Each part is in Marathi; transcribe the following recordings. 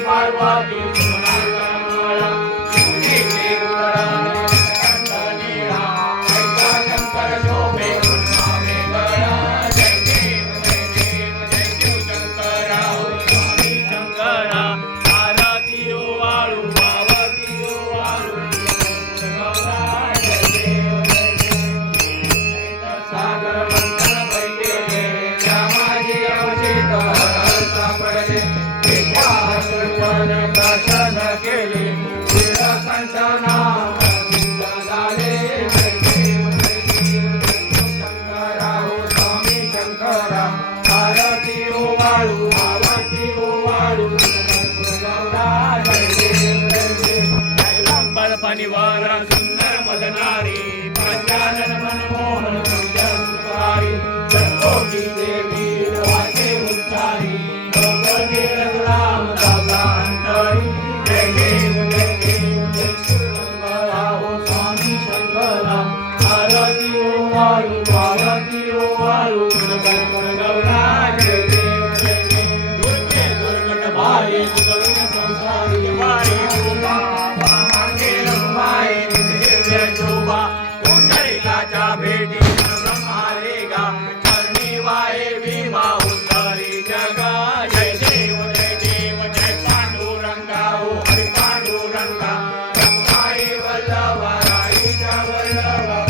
पार्वती सुमनाला तुझी कंठ नीळा ऐका शंकर शोभे उन्मावे गळा जय देव जय शिव शंकरा स्वामी शंकरा आरती वाळू पार्वती वाळू गौरा जय देव सागर मंथन पैके माझी अवचित सापडले दर्शन केले संतना झाले शंकरा हो स्वामी शंकरा आरती वाळू आरती वाळू फणीवर सुंदर मदनारी पंचानन मनमोहन सुंदर कोटी देवी वाचे उच्चारी राम दादा अंतरी जय देव शंकरा हो स्वामी शंकरा आरती वाळू गौरा जय देव दुर्गे दुर्गट भाई दुर्गट संसारी वारी मागे रमाई दिव्य शोभा कुंडलिकाच्या भेटी ब्रह्मालेगा चरणी वाहे भीमा उतरी जगा जय देव जय पांडुरंगा हो हरि पांडुरंगा रमाई वल्लभा राईच्या वल्लभा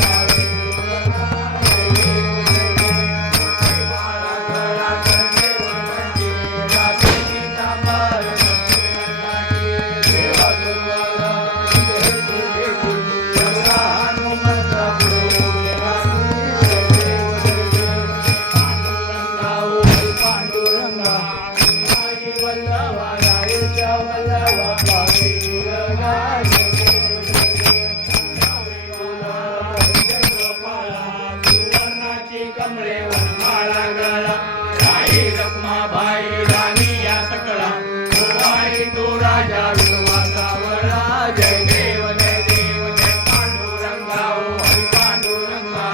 कमळे वनमाळा गळा राई रखमाबाई राणी या सकळा गोवारी तो राजा विधवाचा वळा जय देव जय पांडुरंगा ओ हरि पांडुरंगा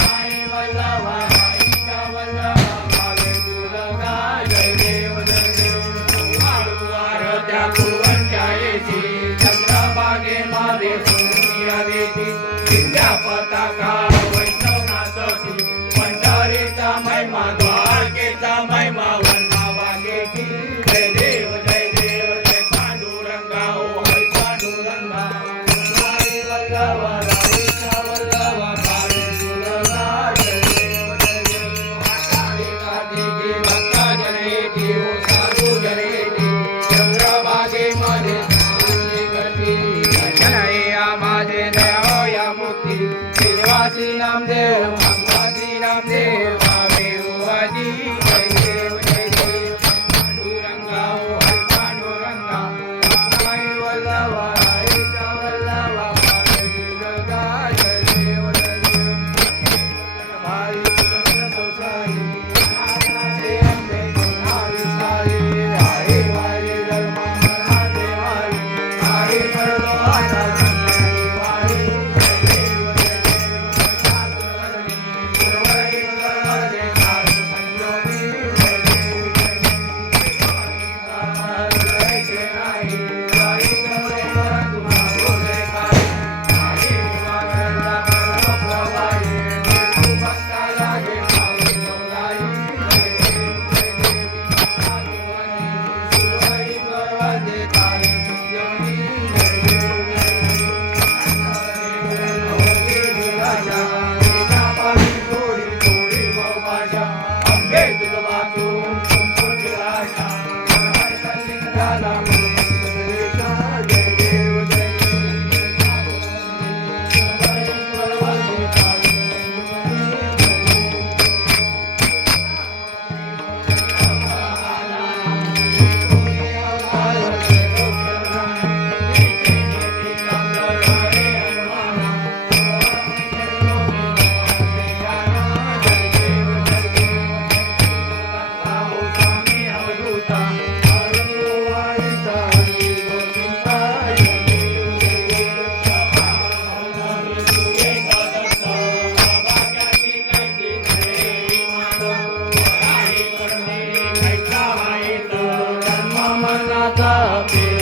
माई वल्लभा राईच्या वल्लभा भावे दुर्गा जय देव वाळूवार त्या कुरवंट्या येती चंद्रभागे मध्ये सोनिया देती विद्या पताका वैष्णवनाथसी पंढरीचा महिमा द्वारकेचा महिमा वर्मा वागेची जय देव जय पांडुरंगा ओ हरि पांडुरंगा माई वल्लभा राईच्या वल्लभा भावे दुर्गा जय देव कार्तिकी भक्ता जनेती ओ साधू जनेती चंद्रभागे मध्ये माझे देव या मुक्ती श्रीवासी नामदेव भगवासी नामदेव भावे उवाजी जय देव पांडुरंगा ओ हरि पांडुरंगा माई वल्लभा राईच्या वल्लभा भावे दुर्गा जय देव भाई संसारी अंबे सोनारी सारी हरे वारी धर्मा मराठे वारी हरे सर्व आता नाथ